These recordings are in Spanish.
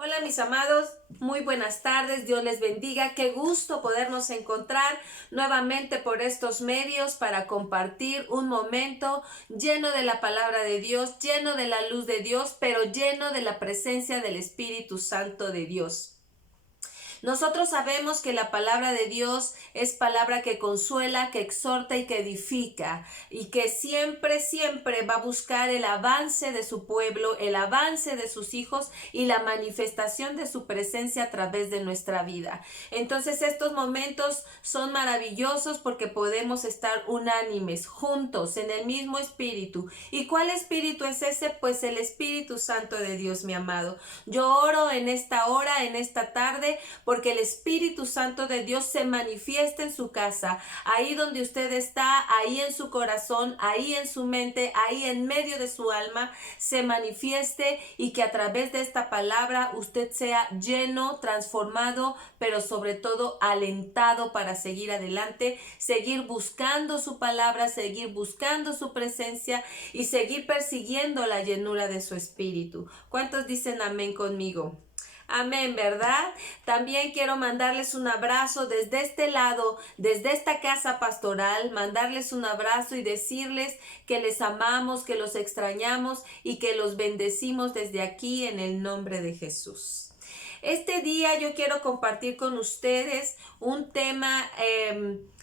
Hola mis amados, muy buenas tardes, Dios les bendiga, qué gusto podernos encontrar nuevamente por estos medios para compartir un momento lleno de la palabra de Dios, lleno de la luz de Dios, pero lleno de la presencia del Espíritu Santo de Dios. Nosotros sabemos que la palabra de Dios es palabra que consuela, que exhorta y que edifica, y que siempre va a buscar el avance de su pueblo, el avance de sus hijos y la manifestación de su presencia a través de nuestra vida. Entonces estos momentos son maravillosos porque podemos estar unánimes, juntos, en el mismo espíritu. ¿Y cuál espíritu es ese? Pues el Espíritu Santo de Dios, mi amado. Yo oro en esta hora, en esta tarde, porque el Espíritu Santo de Dios se manifiesta en su casa, ahí donde usted está, ahí en su corazón, ahí en su mente, ahí en medio de su alma, se manifieste y que a través de esta palabra usted sea lleno, transformado, pero sobre todo alentado para seguir adelante, seguir buscando su palabra, seguir buscando su presencia y seguir persiguiendo la llenura de su espíritu. ¿Cuántos dicen amén conmigo? Amén, ¿verdad? También quiero mandarles un abrazo desde este lado, desde esta casa pastoral, mandarles un abrazo y decirles que les amamos, que los extrañamos y que los bendecimos desde aquí en el nombre de Jesús. Este día yo quiero compartir con ustedes un tema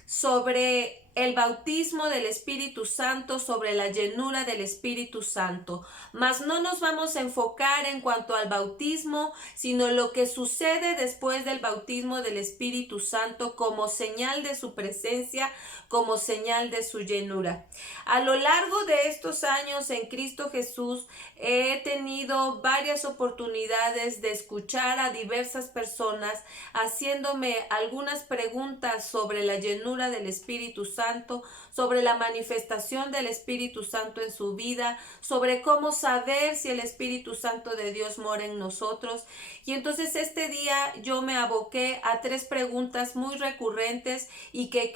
sobre el bautismo del Espíritu Santo, sobre la llenura del Espíritu Santo. Mas no nos vamos a enfocar en cuanto al bautismo, sino lo que sucede después del bautismo del Espíritu Santo como señal de su presencia, como señal de su llenura. A lo largo de estos años en Cristo Jesús he tenido varias oportunidades de escuchar a diversas personas haciéndome algunas preguntas sobre la llenura del Espíritu Santo, sobre la manifestación del Espíritu Santo en su vida, sobre cómo saber si el Espíritu Santo de Dios mora en nosotros. Y entonces este día yo me aboqué a tres preguntas muy recurrentes y que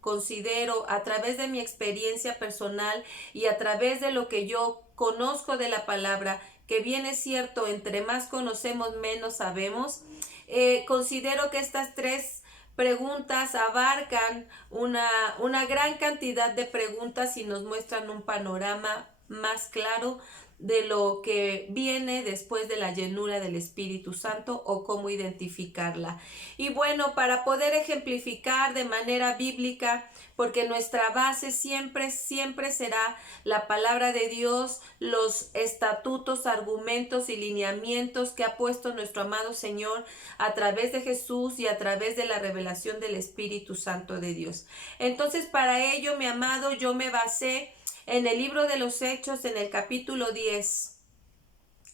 considero a través de mi experiencia personal y a través de lo que yo conozco de la palabra, que bien es cierto, entre más conocemos menos sabemos. Considero que estas tres preguntas abarcan una gran cantidad de preguntas y nos muestran un panorama más claro de lo que viene después de la llenura del Espíritu Santo o cómo identificarla. Y bueno, para poder ejemplificar de manera bíblica, porque nuestra base siempre será la palabra de Dios, los estatutos, argumentos y lineamientos que ha puesto nuestro amado Señor a través de Jesús y a través de la revelación del Espíritu Santo de Dios. Entonces, para ello, mi amado, yo me basé en el libro de los Hechos, en el capítulo 10,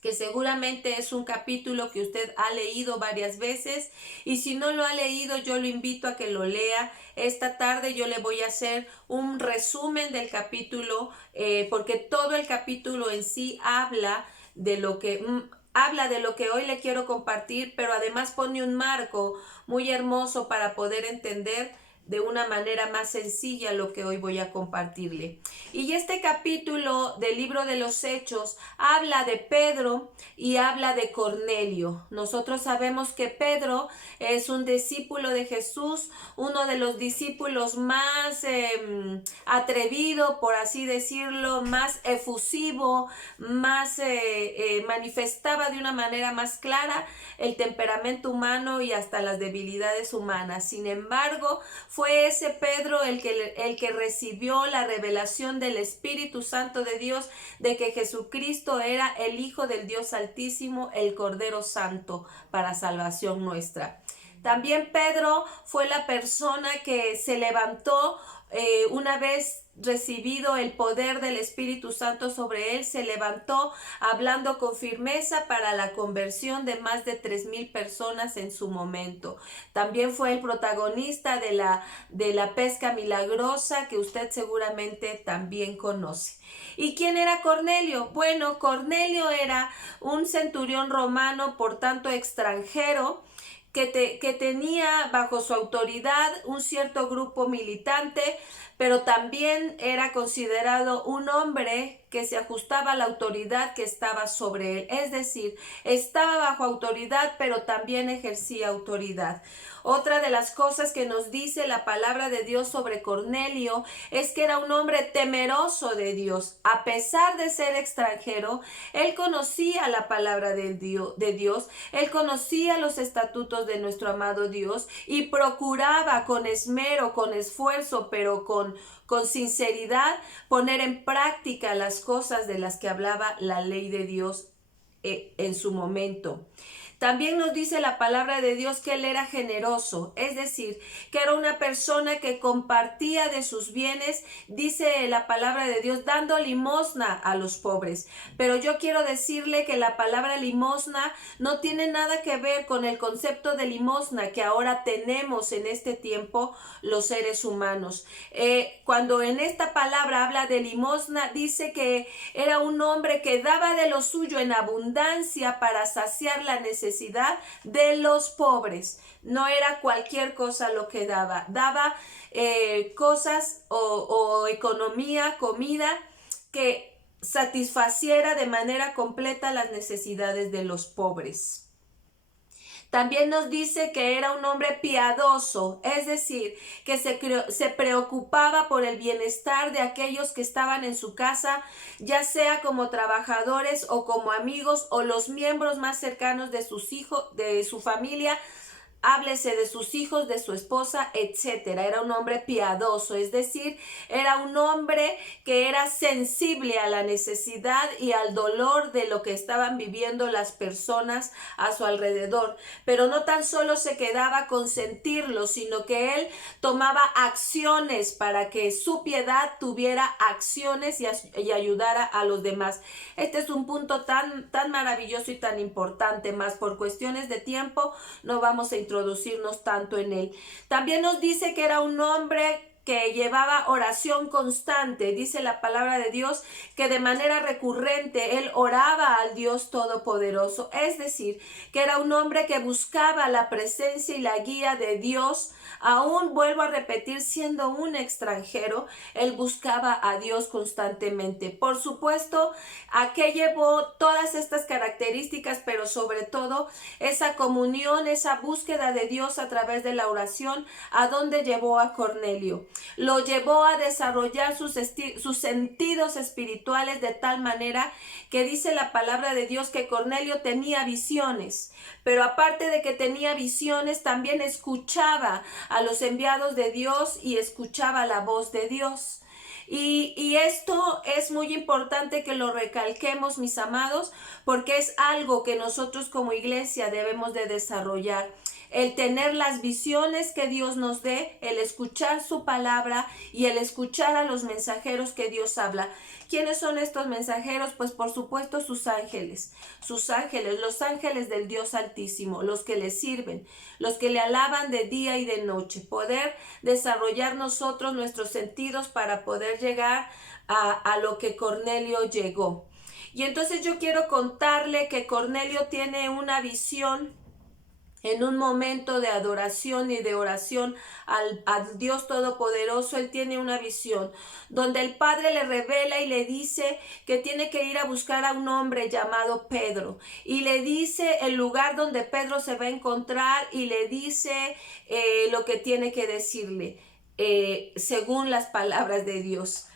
que seguramente es un capítulo que usted ha leído varias veces, y si no lo ha leído, yo lo invito a que lo lea. Esta tarde yo le voy a hacer un resumen del capítulo, porque todo el capítulo en sí habla de lo que hoy le quiero compartir, pero además pone un marco muy hermoso para poder entender de una manera más sencilla lo que hoy voy a compartirle. Y este capítulo del libro de los Hechos habla de Pedro y habla de Cornelio. Nosotros sabemos que Pedro es un discípulo de Jesús, uno de los discípulos más atrevido, por así decirlo, más efusivo, más manifestaba de una manera más clara el temperamento humano y hasta las debilidades humanas. Sin embargo, fue ese Pedro el que recibió la revelación del Espíritu Santo de Dios, de que Jesucristo era el Hijo del Dios Altísimo, el Cordero Santo para salvación nuestra. También Pedro fue la persona que se levantó una vez recibido el poder del Espíritu Santo sobre él, se levantó hablando con firmeza para la conversión de más de 3,000 personas en su momento. También fue el protagonista de la pesca milagrosa, que usted seguramente también conoce. ¿Y quién era Cornelio? Bueno, Cornelio era un centurión romano, por tanto extranjero, que tenía bajo su autoridad un cierto grupo militante, pero también era considerado un hombre que se ajustaba a la autoridad que estaba sobre él. Es decir, estaba bajo autoridad, pero también ejercía autoridad. Otra de las cosas que nos dice la palabra de Dios sobre Cornelio es que era un hombre temeroso de Dios. A pesar de ser extranjero, él conocía la palabra de Dios, él conocía los estatutos de nuestro amado Dios y procuraba con esmero, con esfuerzo, pero con sinceridad poner en práctica las cosas de las que hablaba la ley de Dios en su momento. También nos dice la palabra de Dios que él era generoso, es decir, que era una persona que compartía de sus bienes, dice la palabra de Dios, dando limosna a los pobres. Pero yo quiero decirle que la palabra limosna no tiene nada que ver con el concepto de limosna que ahora tenemos en este tiempo los seres humanos. Cuando en esta palabra habla de limosna, dice que era un hombre que daba de lo suyo en abundancia para saciar la necesidad de los pobres. No era cualquier cosa lo que daba. Daba cosas o economía, comida que satisfaciera de manera completa las necesidades de los pobres. También nos dice que era un hombre piadoso, es decir, que se preocupaba por el bienestar de aquellos que estaban en su casa, ya sea como trabajadores o como amigos o los miembros más cercanos de sus hijos, de su familia. Háblese de sus hijos, de su esposa, etcétera. Era un hombre piadoso, es decir, era un hombre que era sensible a la necesidad y al dolor de lo que estaban viviendo las personas a su alrededor. Pero no tan solo se quedaba con sentirlo, sino que él tomaba acciones para que su piedad tuviera acciones y ayudara a los demás. Este es un punto tan maravilloso y tan importante, más por cuestiones de tiempo no vamos a introducirnos tanto en él. También nos dice que era un hombre que llevaba oración constante. Dice la palabra de Dios que de manera recurrente él oraba al Dios Todopoderoso. Es decir, que era un hombre que buscaba la presencia y la guía de Dios. Aún vuelvo a repetir, siendo un extranjero, él buscaba a Dios constantemente. Por supuesto, ¿a qué llevó todas estas características? Pero sobre todo esa comunión, esa búsqueda de Dios a través de la oración, ¿a dónde llevó a Cornelio? Lo llevó a desarrollar sus sentidos espirituales de tal manera que dice la palabra de Dios que Cornelio tenía visiones, pero aparte de que tenía visiones, también escuchaba a los enviados de Dios y escuchaba la voz de Dios. Y esto es muy importante que lo recalquemos, mis amados, porque es algo que nosotros como iglesia debemos de desarrollar. El tener las visiones que Dios nos dé, el escuchar su palabra y el escuchar a los mensajeros que Dios habla. ¿Quiénes son estos mensajeros? Pues por supuesto los ángeles del Dios Altísimo, los que le sirven, los que le alaban de día y de noche. Poder desarrollar nosotros nuestros sentidos para poder llegar a lo que Cornelio llegó. Y entonces yo quiero contarle que Cornelio tiene una visión en un momento de adoración y de oración al Dios Todopoderoso. Él tiene una visión donde el Padre le revela y le dice que tiene que ir a buscar a un hombre llamado Pedro, y le dice el lugar donde Pedro se va a encontrar y le dice lo que tiene que decirle según las palabras de Dios.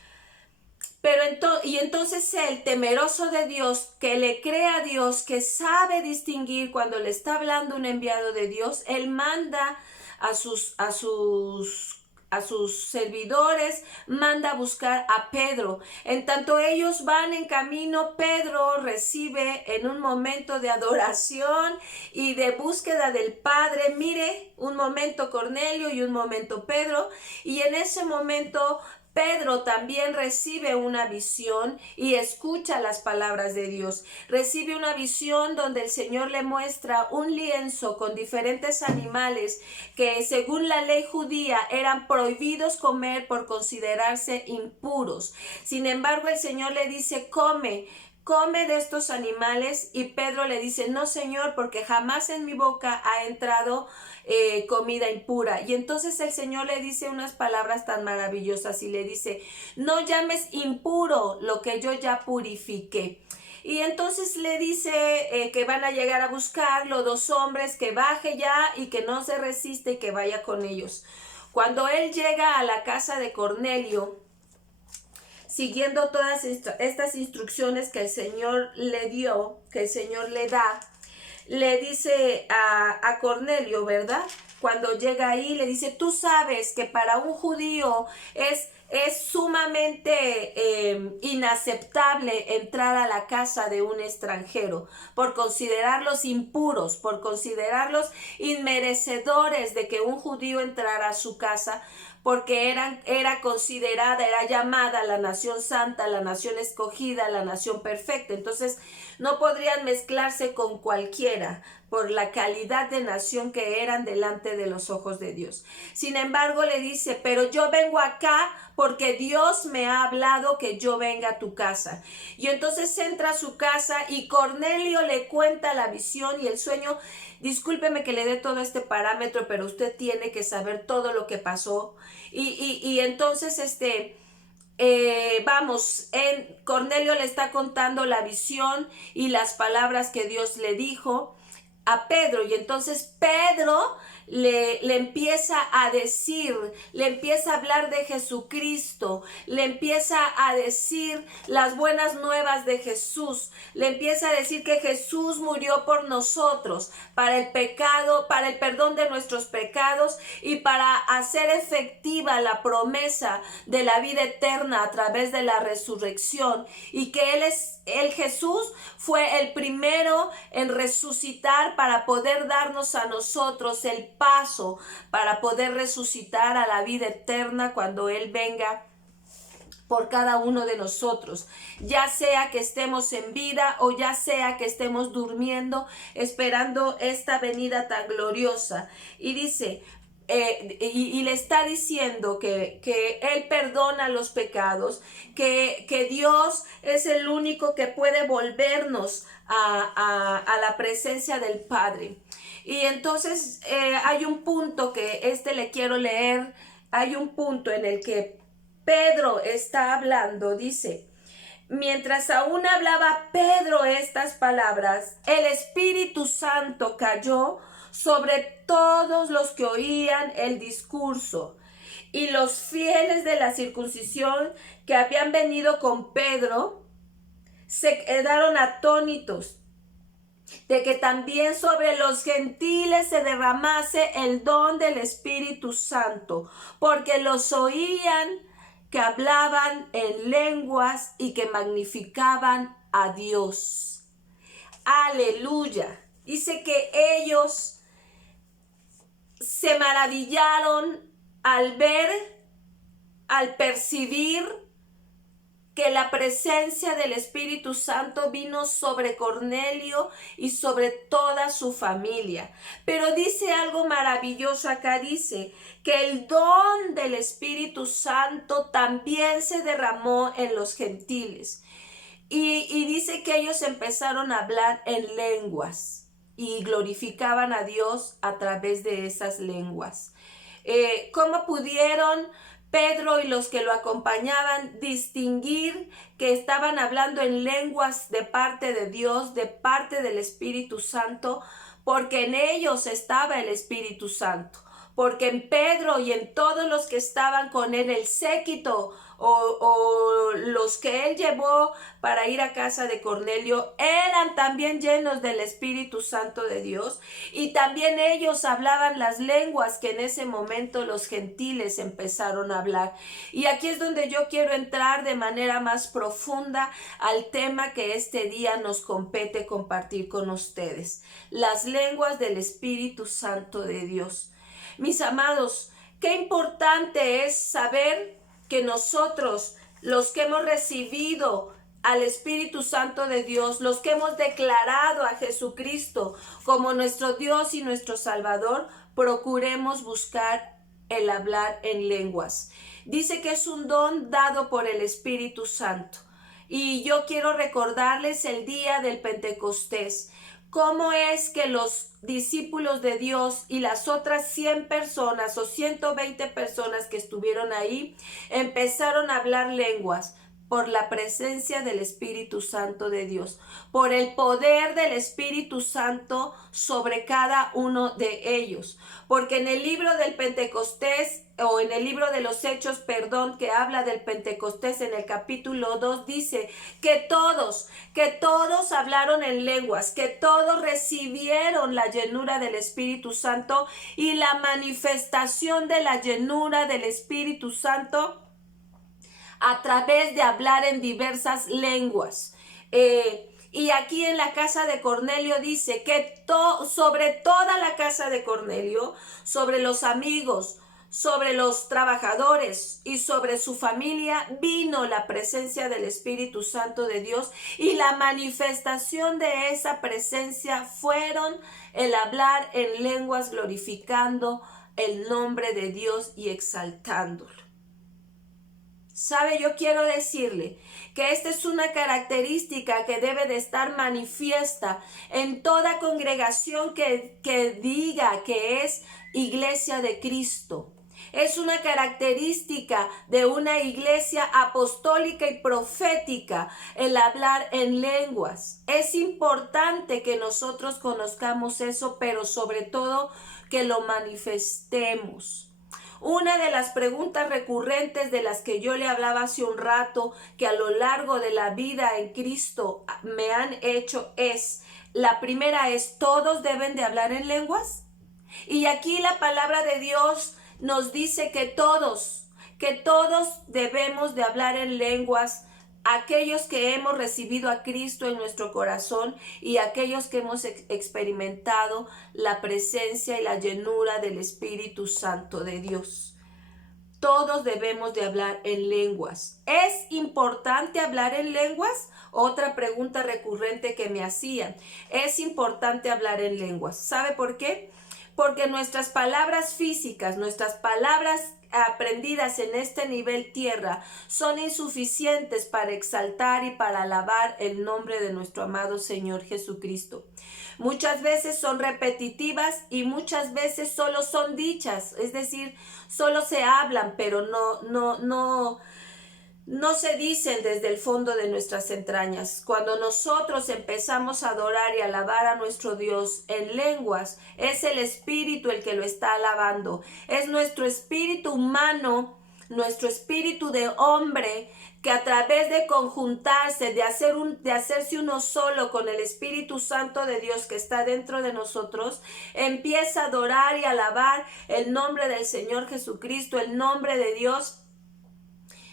Pero entonces él, temeroso de Dios, que le cree a Dios, que sabe distinguir cuando le está hablando un enviado de Dios, él manda a sus servidores, manda a buscar a Pedro. En tanto ellos van en camino, Pedro recibe en un momento de adoración y de búsqueda del Padre. Mire, un momento Cornelio y un momento Pedro, y en ese momento Pedro también recibe una visión y escucha las palabras de Dios. Recibe una visión donde el Señor le muestra un lienzo con diferentes animales que según la ley judía eran prohibidos comer por considerarse impuros. Sin embargo, el Señor le dice: come come de estos animales, y Pedro le dice, no Señor, porque jamás en mi boca ha entrado comida impura. Y entonces el Señor le dice unas palabras tan maravillosas y le dice, no llames impuro lo que yo ya purifiqué. Y entonces le dice que van a llegar a buscarlo 2 hombres, que baje ya y que no se resiste y que vaya con ellos. Cuando él llega a la casa de Cornelio, siguiendo todas estas instrucciones que el Señor le dio, que el Señor le da, le dice a Cornelio, ¿verdad? Cuando llega ahí, le dice, tú sabes que para un judío es sumamente inaceptable entrar a la casa de un extranjero por considerarlos impuros, por considerarlos inmerecedores de que un judío entrara a su casa, porque era considerada, era llamada la nación santa, la nación escogida, la nación perfecta. Entonces no podrían mezclarse con cualquiera por la calidad de nación que eran delante de los ojos de Dios. Sin embargo, le dice, pero yo vengo acá porque Dios me ha hablado que yo venga a tu casa. Y entonces entra a su casa y Cornelio le cuenta la visión y el sueño. Discúlpeme que le dé todo este parámetro, pero usted tiene que saber todo lo que pasó. Y entonces Cornelio le está contando la visión y las palabras que Dios le dijo a Pedro, y entonces Pedro le empieza a decir, le empieza a hablar de Jesucristo, le empieza a decir las buenas nuevas de Jesús, le empieza a decir que Jesús murió por nosotros, para el pecado, para el perdón de nuestros pecados y para hacer efectiva la promesa de la vida eterna a través de la resurrección, y que Jesús fue el primero en resucitar para poder darnos a nosotros el paso para poder resucitar a la vida eterna cuando Él venga por cada uno de nosotros, ya sea que estemos en vida o ya sea que estemos durmiendo esperando esta venida tan gloriosa. Y dice, y le está diciendo que Él perdona los pecados, que Dios es el único que puede volvernos a la presencia del Padre. Y entonces hay un punto que le quiero leer, hay un punto en el que Pedro está hablando, dice, mientras aún hablaba Pedro estas palabras, el Espíritu Santo cayó sobre todos los que oían el discurso, y los fieles de la circuncisión que habían venido con Pedro se quedaron atónitos de que también sobre los gentiles se derramase el don del Espíritu Santo, porque los oían que hablaban en lenguas y que magnificaban a Dios. Aleluya. Dice que ellos se maravillaron al ver, al percibir que la presencia del Espíritu Santo vino sobre Cornelio y sobre toda su familia. Pero dice algo maravilloso acá, dice que el don del Espíritu Santo también se derramó en los gentiles. Y dice que ellos empezaron a hablar en lenguas y glorificaban a Dios a través de esas lenguas. ¿Cómo pudieron Pedro y los que lo acompañaban distinguir que estaban hablando en lenguas de parte de Dios, de parte del Espíritu Santo? Porque en ellos estaba el Espíritu Santo, porque en Pedro y en todos los que estaban con él, el séquito o los que él llevó para ir a casa de Cornelio, eran también llenos del Espíritu Santo de Dios, y también ellos hablaban las lenguas que en ese momento los gentiles empezaron a hablar. Y aquí es donde yo quiero entrar de manera más profunda al tema que este día nos compete compartir con ustedes: las lenguas del Espíritu Santo de Dios. Mis amados, qué importante es saber que nosotros, los que hemos recibido al Espíritu Santo de Dios, los que hemos declarado a Jesucristo como nuestro Dios y nuestro Salvador, procuremos buscar el hablar en lenguas. Dice que es un don dado por el Espíritu Santo. y yo quiero recordarles el día del Pentecostés. ¿Cómo es que los discípulos de Dios y las otras 100 personas o 120 personas que estuvieron ahí empezaron a hablar lenguas? Por la presencia del Espíritu Santo de Dios, por el poder del Espíritu Santo sobre cada uno de ellos. Porque en el libro del Pentecostés, o en el libro de los Hechos, que habla del Pentecostés en el capítulo 2, dice que todos hablaron en lenguas, que todos recibieron la llenura del Espíritu Santo, y la manifestación de la llenura del Espíritu Santo a través de hablar en diversas lenguas. Y aquí en la casa de Cornelio dice que sobre toda la casa de Cornelio, sobre los amigos, sobre los trabajadores y sobre su familia, vino la presencia del Espíritu Santo de Dios, y la manifestación de esa presencia fueron el hablar en lenguas, glorificando el nombre de Dios y exaltándolo. ¿Sabe? Yo quiero decirle que esta es una característica que debe de estar manifiesta en toda congregación que diga que es iglesia de Cristo. Es una característica de una iglesia apostólica y profética el hablar en lenguas. Es importante que nosotros conozcamos eso, pero sobre todo que lo manifestemos. Una de las preguntas recurrentes de las que yo le hablaba hace un rato, que a lo largo de la vida en Cristo me han hecho, la primera es: ¿todos deben de hablar en lenguas? Y aquí la palabra de Dios nos dice que todos debemos de hablar en lenguas, aquellos que hemos recibido a Cristo en nuestro corazón y aquellos que hemos experimentado la presencia y la llenura del Espíritu Santo de Dios. Todos debemos de hablar en lenguas. ¿Es importante hablar en lenguas? Otra pregunta recurrente que me hacían. ¿Es importante hablar en lenguas? ¿Sabe por qué? Porque nuestras palabras físicas, nuestras palabras aprendidas en este nivel tierra, son insuficientes para exaltar y para alabar el nombre de nuestro amado Señor Jesucristo. Muchas veces son repetitivas y muchas veces solo son dichas, es decir, solo se hablan, pero no se dicen desde el fondo de nuestras entrañas. Cuando nosotros empezamos a adorar y alabar a nuestro Dios en lenguas, es el Espíritu el que lo está alabando. Es nuestro espíritu humano, nuestro espíritu de hombre, que a través de conjuntarse, de hacerse uno solo con el Espíritu Santo de Dios que está dentro de nosotros, empieza a adorar y alabar el nombre del Señor Jesucristo, el nombre de Dios.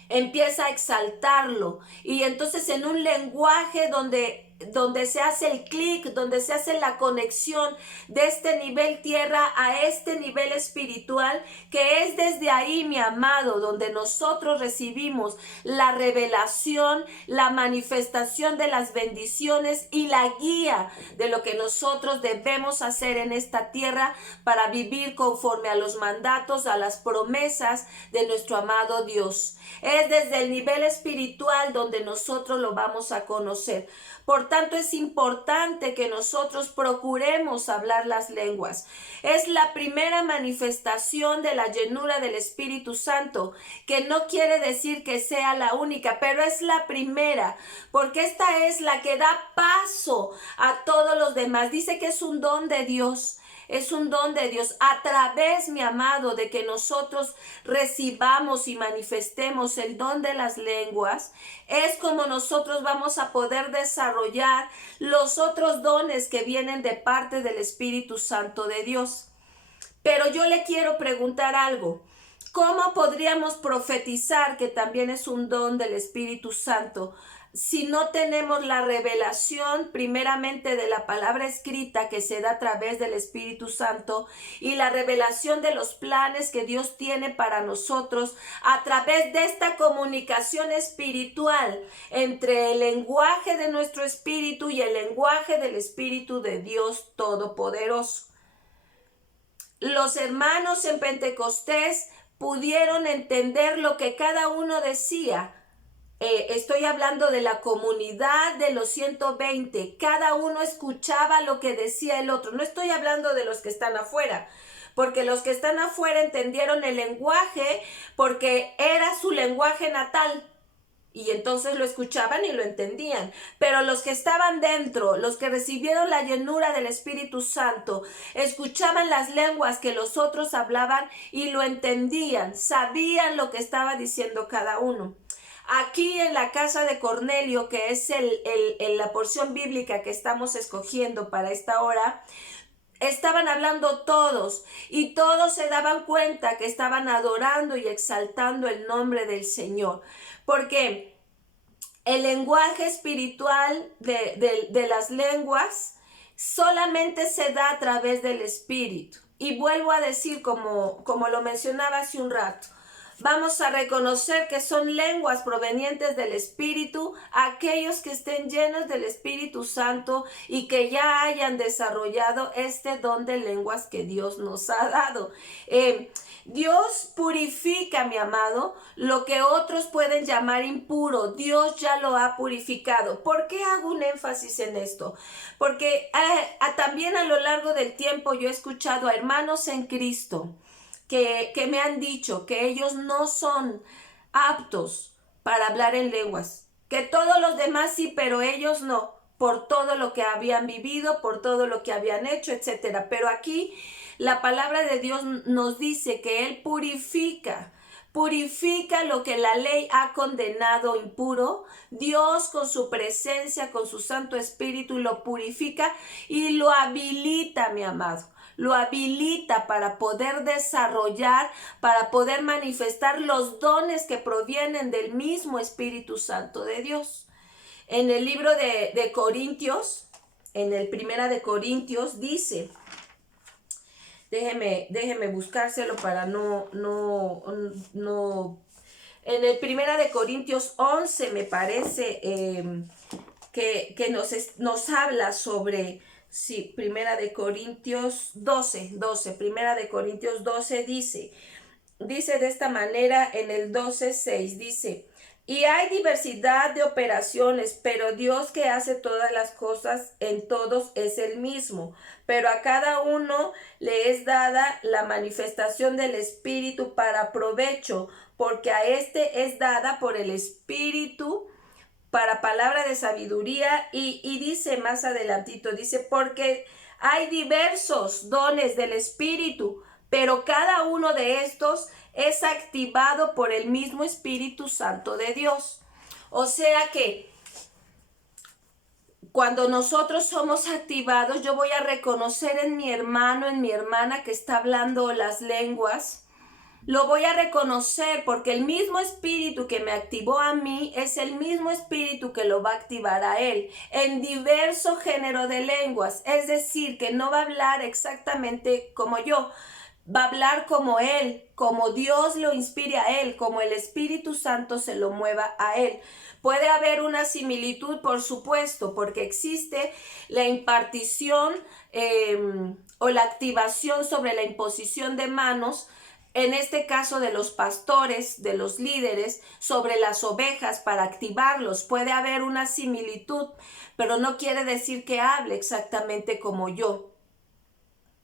Empieza a exaltarlo, y entonces en un lenguaje donde se hace el clic, donde se hace la conexión de este nivel tierra a este nivel espiritual, que es desde ahí, mi amado, donde nosotros recibimos la revelación, la manifestación de las bendiciones y la guía de lo que nosotros debemos hacer en esta tierra para vivir conforme a los mandatos, a las promesas de nuestro amado Dios. Es desde el nivel espiritual donde nosotros lo vamos a conocer. Por tanto, es importante que nosotros procuremos hablar las lenguas. Es la primera manifestación de la llenura del Espíritu Santo, que no quiere decir que sea la única, pero es la primera, porque esta es la que da paso a todos los demás. Dice que es un don de Dios. Es un don de Dios a través, mi amado, de que nosotros recibamos y manifestemos el don de las lenguas. Es como nosotros vamos a poder desarrollar los otros dones que vienen de parte del Espíritu Santo de Dios. Pero yo le quiero preguntar algo. ¿Cómo podríamos profetizar, que también es un don del Espíritu Santo, si no tenemos la revelación primeramente de la palabra escrita que se da a través del Espíritu Santo, y la revelación de los planes que Dios tiene para nosotros a través de esta comunicación espiritual entre el lenguaje de nuestro espíritu y el lenguaje del Espíritu de Dios Todopoderoso? Los hermanos en Pentecostés pudieron entender lo que cada uno decía estoy hablando de la comunidad de los 120. Cada uno escuchaba lo que decía el otro. No estoy hablando de los que están afuera, porque los que están afuera entendieron el lenguaje porque era su lenguaje natal. Y entonces lo escuchaban y lo entendían. Pero los que estaban dentro, los que recibieron la llenura del Espíritu Santo, escuchaban las lenguas que los otros hablaban y lo entendían, sabían lo que estaba diciendo cada uno. Aquí en la casa de Cornelio, que es la porción bíblica que estamos escogiendo para esta hora, estaban hablando todos y todos se daban cuenta que estaban adorando y exaltando el nombre del Señor. Porque el lenguaje espiritual de las lenguas solamente se da a través del Espíritu. Y vuelvo a decir, como lo mencionaba hace un rato, vamos a reconocer que son lenguas provenientes del Espíritu, aquellos que estén llenos del Espíritu Santo y que ya hayan desarrollado este don de lenguas que Dios nos ha dado. Dios purifica, mi amado, lo que otros pueden llamar impuro. Dios ya lo ha purificado. ¿Por qué hago un énfasis en esto? Porque también a lo largo del tiempo yo he escuchado a hermanos en Cristo que me han dicho que ellos no son aptos para hablar en lenguas, que todos los demás sí, pero ellos no, por todo lo que habían vivido, por todo lo que habían hecho, etcétera. Pero aquí la palabra de Dios nos dice que Él purifica lo que la ley ha condenado impuro. Dios con su presencia, con su Santo Espíritu lo purifica y lo habilita, mi amado. Lo habilita para poder desarrollar, para poder manifestar los dones que provienen del mismo Espíritu Santo de Dios. En el libro de Corintios, en el Primera de Corintios dice, déjeme buscárselo para no, en el Primera de Corintios 11 me parece que nos habla sobre, sí, Primera de Corintios 12, Primera de Corintios 12 dice de esta manera en el 12:6, dice: y hay diversidad de operaciones, pero Dios que hace todas las cosas en todos es el mismo. Pero a cada uno le es dada la manifestación del Espíritu para provecho, porque a este es dada por el Espíritu para palabra de sabiduría. Y dice más adelantito, dice, porque hay diversos dones del Espíritu, pero cada uno de estos es activado por el mismo Espíritu Santo de Dios. O sea que cuando nosotros somos activados, yo voy a reconocer en mi hermano, en mi hermana que está hablando las lenguas. Lo voy a reconocer porque el mismo espíritu que me activó a mí es el mismo espíritu que lo va a activar a él en diverso género de lenguas. Es decir, que no va a hablar exactamente como yo, va a hablar como él, como Dios lo inspire a él, como el Espíritu Santo se lo mueva a él. Puede haber una similitud, por supuesto, porque existe la impartición o la activación sobre la imposición de manos, en este caso de los pastores, de los líderes, sobre las ovejas para activarlos. Puede haber una similitud, pero no quiere decir que hable exactamente como yo.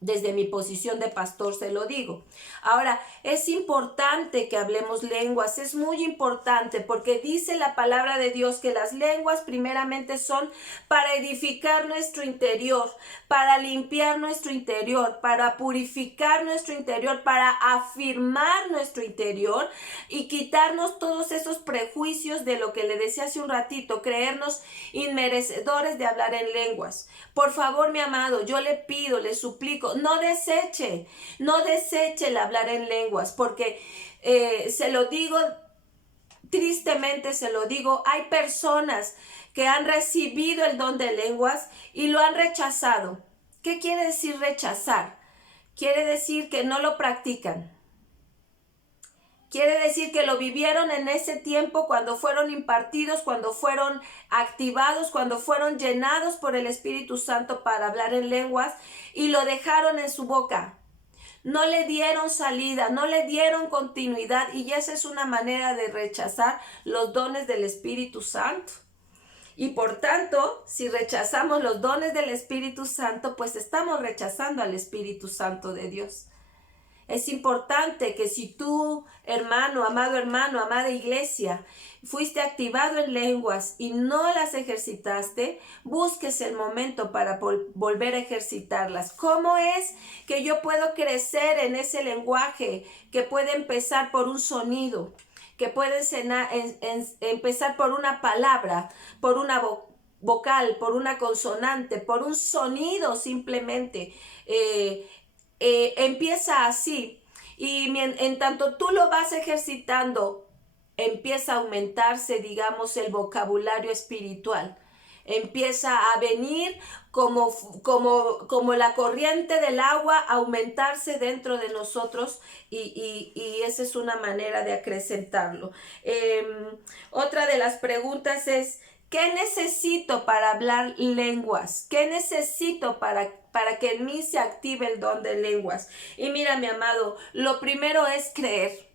Desde mi posición de pastor se lo digo. Ahora, es importante que hablemos lenguas, es muy importante porque dice la palabra de Dios que las lenguas primeramente son para edificar nuestro interior, para limpiar nuestro interior, para purificar nuestro interior, para afirmar nuestro interior y quitarnos todos esos prejuicios de lo que le decía hace un ratito, creernos inmerecedores de hablar en lenguas. Por favor, mi amado, yo le pido, le suplico, no deseche el hablar en lenguas, porque se lo digo, tristemente se lo digo, hay personas que han recibido el don de lenguas y lo han rechazado. ¿Qué quiere decir rechazar? Quiere decir que no lo practican. Quiere decir que lo vivieron en ese tiempo cuando fueron impartidos, cuando fueron activados, cuando fueron llenados por el Espíritu Santo para hablar en lenguas y lo dejaron en su boca. no le dieron salida, no le dieron continuidad, y esa es una manera de rechazar los dones del Espíritu Santo. Y por tanto, si rechazamos los dones del Espíritu Santo, pues estamos rechazando al Espíritu Santo de Dios. Es importante que si tú, hermano, amada iglesia, fuiste activado en lenguas y no las ejercitaste, busques el momento para volver a ejercitarlas. ¿Cómo es que yo puedo crecer en ese lenguaje que puede empezar por un sonido, que puede empezar por una palabra, por una vocal, por una consonante, por un sonido simplemente? Empieza así, y en tanto tú lo vas ejercitando, empieza a aumentarse, digamos, el vocabulario espiritual. Empieza a venir como la corriente del agua, a aumentarse dentro de nosotros, y esa es una manera de acrecentarlo. Otra de las preguntas es: ¿qué necesito para hablar lenguas? ¿Qué necesito para que en mí se active el don de lenguas? Y mira, mi amado, lo primero es creer.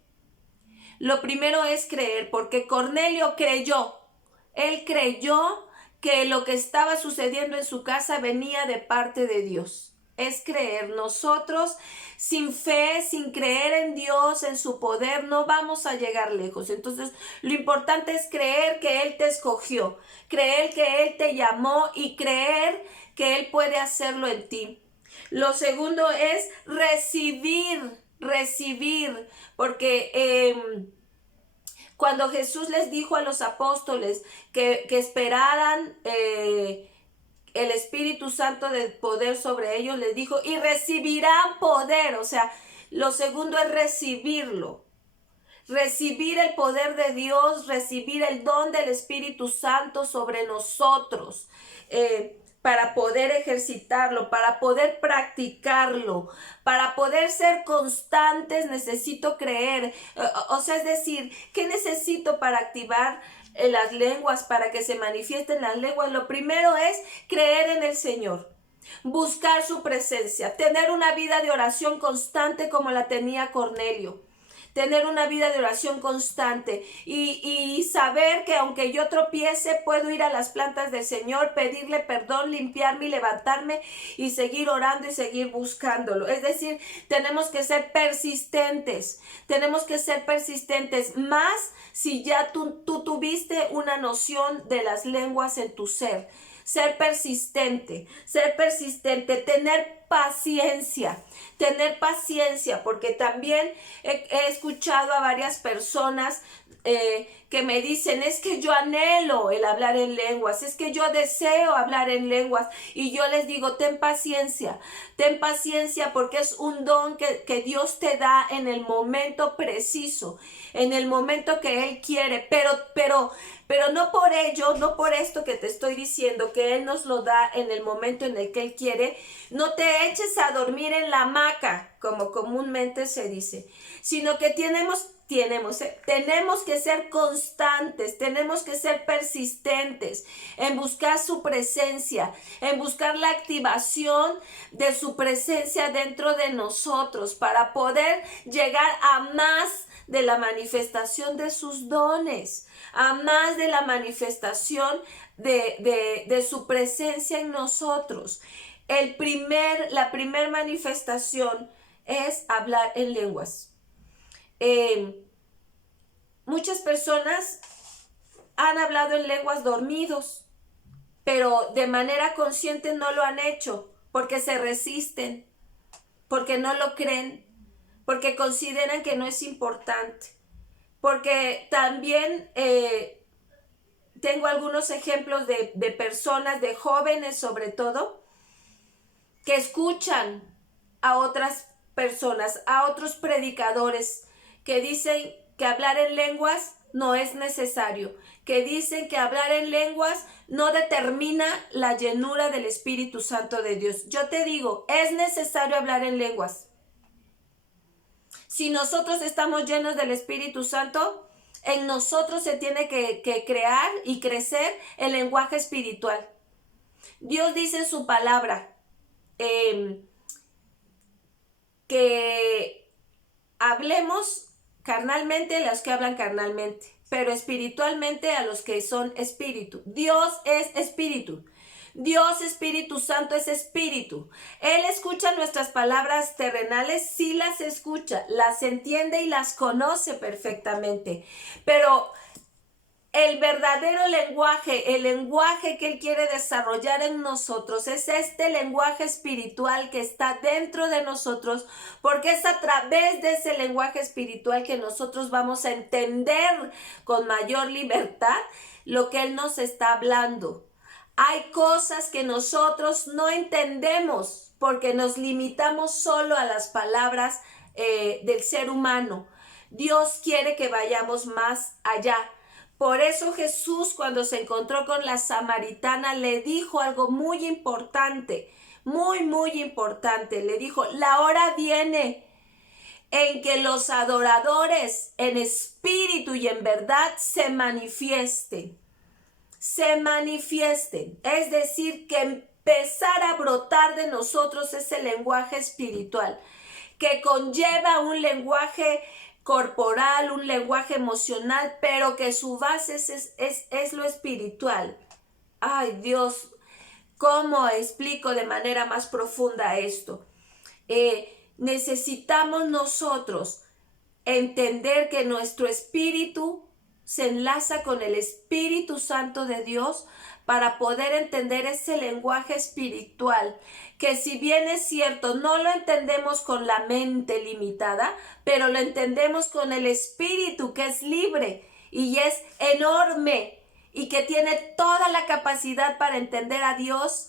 Lo primero es creer, porque Cornelio creyó. Él creyó que lo que estaba sucediendo en su casa venía de parte de Dios. Es creer. Nosotros sin fe, sin creer en Dios, en su poder, no vamos a llegar lejos. Entonces, lo importante es creer que Él te escogió, creer que Él te llamó y creer que Él puede hacerlo en ti. Lo segundo es recibir, porque cuando Jesús les dijo a los apóstoles que esperaran el Espíritu Santo de poder sobre ellos, les dijo: y recibirán poder. O sea, lo segundo es recibirlo. Recibir el poder de Dios, recibir el don del Espíritu Santo sobre nosotros, para poder ejercitarlo, para poder practicarlo, para poder ser constantes. Necesito creer. O sea, es decir, ¿qué necesito para activar las lenguas, para que se manifiesten las lenguas? Lo primero es creer en el Señor, buscar su presencia, tener una vida de oración constante como la tenía Cornelio. Tener una vida de oración constante y saber que aunque yo tropiece, puedo ir a las plantas del Señor, pedirle perdón, limpiarme y levantarme y seguir orando y seguir buscándolo. Es decir, tenemos que ser persistentes, más si ya tú tuviste una noción de las lenguas en tu ser. Ser persistente, tener paciencia, porque también he escuchado a varias personas que me dicen: es que yo anhelo el hablar en lenguas, es que yo deseo hablar en lenguas, y yo les digo: ten paciencia, porque es un don que Dios te da en el momento preciso, en el momento que Él quiere, pero no por ello, no por esto que te estoy diciendo, que Él nos lo da en el momento en el que Él quiere, no te eches a dormir en la hamaca, como comúnmente se dice, sino que tenemos que ser constantes, tenemos que ser persistentes en buscar su presencia, en buscar la activación de su presencia dentro de nosotros, para poder llegar a más de la manifestación de sus dones, a más de la manifestación de su presencia en nosotros. La primer manifestación es hablar en lenguas. Muchas personas han hablado en lenguas dormidos, pero de manera consciente no lo han hecho, porque se resisten, porque no lo creen, porque consideran que no es importante, porque también tengo algunos ejemplos de personas, de jóvenes sobre todo, que escuchan a otras personas, a otros predicadores, que dicen que hablar en lenguas no es necesario, que dicen que hablar en lenguas no determina la llenura del Espíritu Santo de Dios. Yo te digo, es necesario hablar en lenguas. Si nosotros estamos llenos del Espíritu Santo, en nosotros se tiene que crear y crecer el lenguaje espiritual. Dios dice en su palabra, que hablemos carnalmente a los que hablan carnalmente, pero espiritualmente a los que son espíritu. Dios es espíritu. Dios Espíritu Santo es espíritu. Él escucha nuestras palabras terrenales, sí las escucha, las entiende y las conoce perfectamente. Pero el verdadero lenguaje, el lenguaje que Él quiere desarrollar en nosotros es este lenguaje espiritual que está dentro de nosotros, porque es a través de ese lenguaje espiritual que nosotros vamos a entender con mayor libertad lo que Él nos está hablando. Hay cosas que nosotros no entendemos porque nos limitamos solo a las palabras del ser humano. Dios quiere que vayamos más allá. Por eso Jesús, cuando se encontró con la samaritana, le dijo algo muy importante, muy importante. Le dijo, la hora viene en que los adoradores en espíritu y en verdad se manifiesten. Es decir, que empezar a brotar de nosotros ese lenguaje espiritual, que conlleva un lenguaje corporal, un lenguaje emocional, pero que su base es lo espiritual. Ay, Dios, ¿cómo explico de manera más profunda esto? Necesitamos nosotros entender que nuestro espíritu se enlaza con el Espíritu Santo de Dios para poder entender ese lenguaje espiritual, que si bien es cierto, no lo entendemos con la mente limitada, pero lo entendemos con el Espíritu, que es libre y es enorme y que tiene toda la capacidad para entender a Dios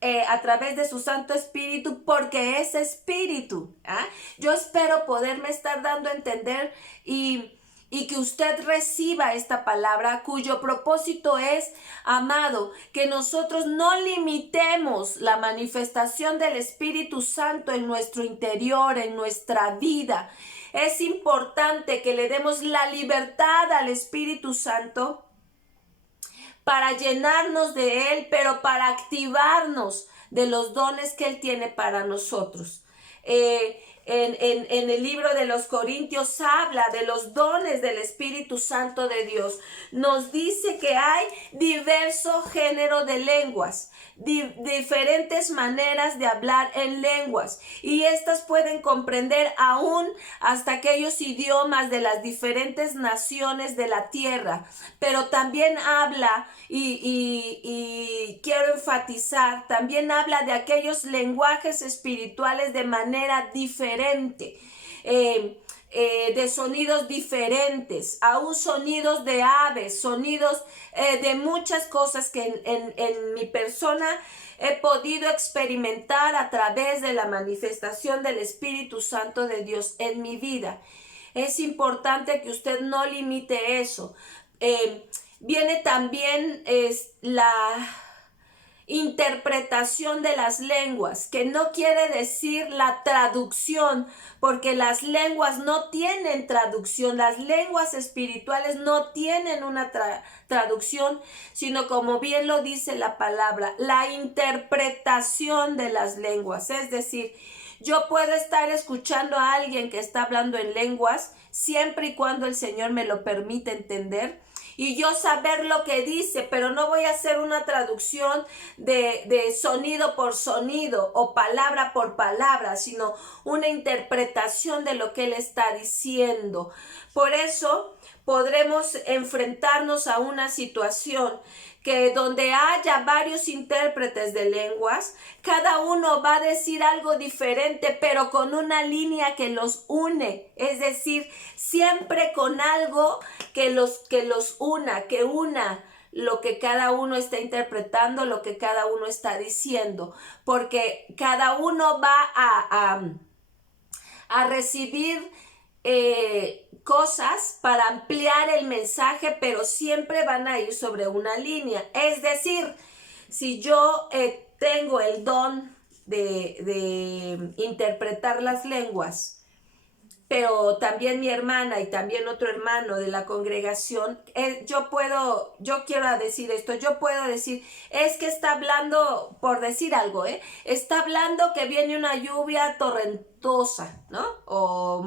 a través de su Santo Espíritu, porque es Espíritu. Yo espero poderme estar dando a entender y que usted reciba esta palabra, cuyo propósito es, amado, que nosotros no limitemos la manifestación del Espíritu Santo en nuestro interior, en nuestra vida. Es importante que le demos la libertad al Espíritu Santo para llenarnos de Él, pero para activarnos de los dones que Él tiene para nosotros. En el libro de los Corintios habla de los dones del Espíritu Santo de Dios. Nos dice que hay diverso género de lenguas, diferentes maneras de hablar en lenguas, y estas pueden comprender aún hasta aquellos idiomas de las diferentes naciones de la tierra. Pero también habla, y quiero enfatizar, también habla de aquellos lenguajes espirituales de manera diferente, de sonidos diferentes, aún sonidos de aves, sonidos de muchas cosas que en mi persona he podido experimentar a través de la manifestación del Espíritu Santo de Dios en mi vida. Es importante que usted no limite eso. Viene también la interpretación de las lenguas, que no quiere decir la traducción, porque las lenguas no tienen traducción, las lenguas espirituales no tienen una traducción, sino, como bien lo dice la palabra, la interpretación de las lenguas. Es decir, yo puedo estar escuchando a alguien que está hablando en lenguas, siempre y cuando el Señor me lo permite entender, y yo saber lo que dice, pero no voy a hacer una traducción de sonido por sonido o palabra por palabra, sino una interpretación de lo que Él está diciendo. Por eso podremos enfrentarnos a una situación que donde haya varios intérpretes de lenguas, cada uno va a decir algo diferente, pero con una línea que los une, es decir, siempre con algo que los una, que una lo que cada uno está interpretando, lo que cada uno está diciendo, porque cada uno va a recibir cosas para ampliar el mensaje, pero siempre van a ir sobre una línea. Es decir, si yo tengo el don de interpretar las lenguas, pero también mi hermana y también otro hermano de la congregación, yo quiero decir esto, yo puedo decir, es que está hablando, por decir algo, está hablando que viene una lluvia torrentosa, ¿no? O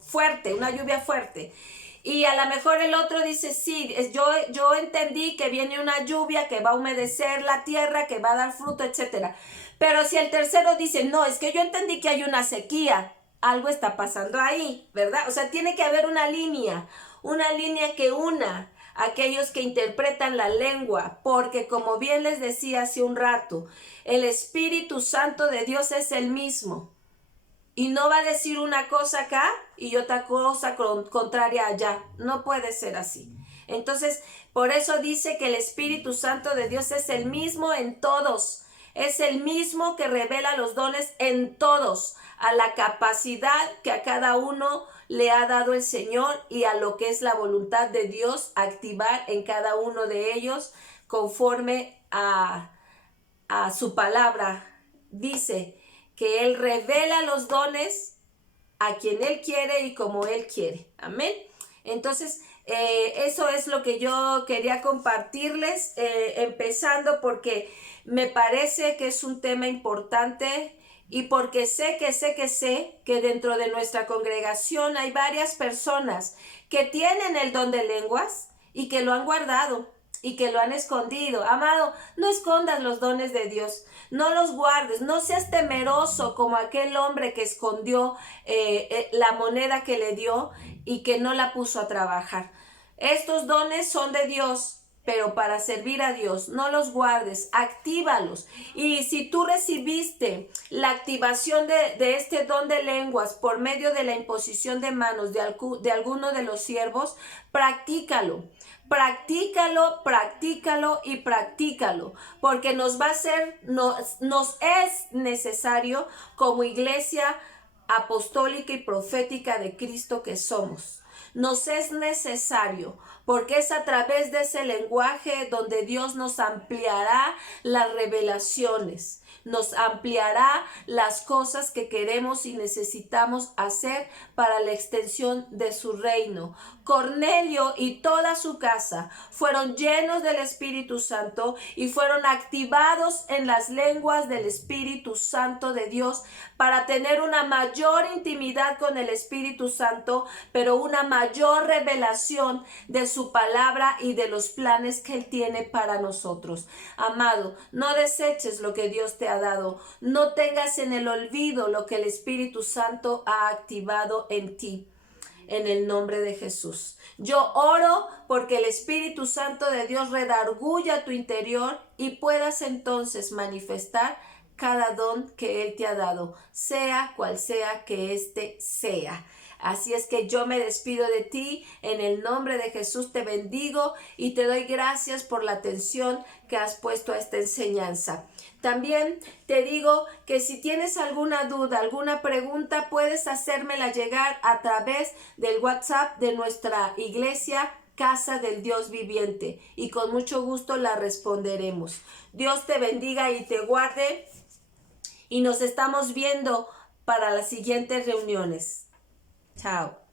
fuerte, una lluvia fuerte. Y a lo mejor el otro dice, sí, yo entendí que viene una lluvia que va a humedecer la tierra, que va a dar fruto, etcétera. Pero si el tercero dice, no, es que yo entendí que hay una sequía, algo está pasando ahí, ¿verdad? O sea, tiene que haber una línea que una a aquellos que interpretan la lengua, porque como bien les decía hace un rato, el Espíritu Santo de Dios es el mismo. Y no va a decir una cosa acá y otra cosa contraria allá. No puede ser así. Entonces, por eso dice que el Espíritu Santo de Dios es el mismo en todos. Es el mismo que revela los dones en todos, a la capacidad que a cada uno le ha dado el Señor y a lo que es la voluntad de Dios activar en cada uno de ellos conforme a su palabra. Dice que Él revela los dones a quien Él quiere y como Él quiere. Amén. Entonces, eso es lo que yo quería compartirles, empezando porque me parece que es un tema importante y porque sé que dentro de nuestra congregación hay varias personas que tienen el don de lenguas y que lo han guardado y que lo han escondido. Amado, no escondas los dones de Dios, no los guardes, no seas temeroso como aquel hombre que escondió la moneda que le dio y que no la puso a trabajar. Estos dones son de Dios, pero para servir a Dios, no los guardes, actívalos. Y si tú recibiste la activación de este don de lenguas por medio de la imposición de manos de alguno de los siervos, practícalo. Practícalo y practícalo, porque nos es necesario como iglesia apostólica y profética de Cristo que somos. Nos es necesario, porque es a través de ese lenguaje donde Dios nos ampliará las revelaciones, nos ampliará las cosas que queremos y necesitamos hacer para la extensión de su reino. Cornelio y toda su casa fueron llenos del Espíritu Santo y fueron activados en las lenguas del Espíritu Santo de Dios para tener una mayor intimidad con el Espíritu Santo, pero una mayor revelación de su palabra y de los planes que Él tiene para nosotros. Amado, no deseches lo que Dios te ha dado, no tengas en el olvido lo que el Espíritu Santo ha activado en ti. En el nombre de Jesús. Yo oro porque el Espíritu Santo de Dios redarguya tu interior y puedas entonces manifestar cada don que Él te ha dado, sea cual sea que éste sea. Así es que yo me despido de ti, en el nombre de Jesús te bendigo y te doy gracias por la atención que has puesto a esta enseñanza. También te digo que si tienes alguna duda, alguna pregunta, puedes hacérmela llegar a través del WhatsApp de nuestra iglesia Casa del Dios Viviente y con mucho gusto la responderemos. Dios te bendiga y te guarde y nos estamos viendo para las siguientes reuniones. Chao.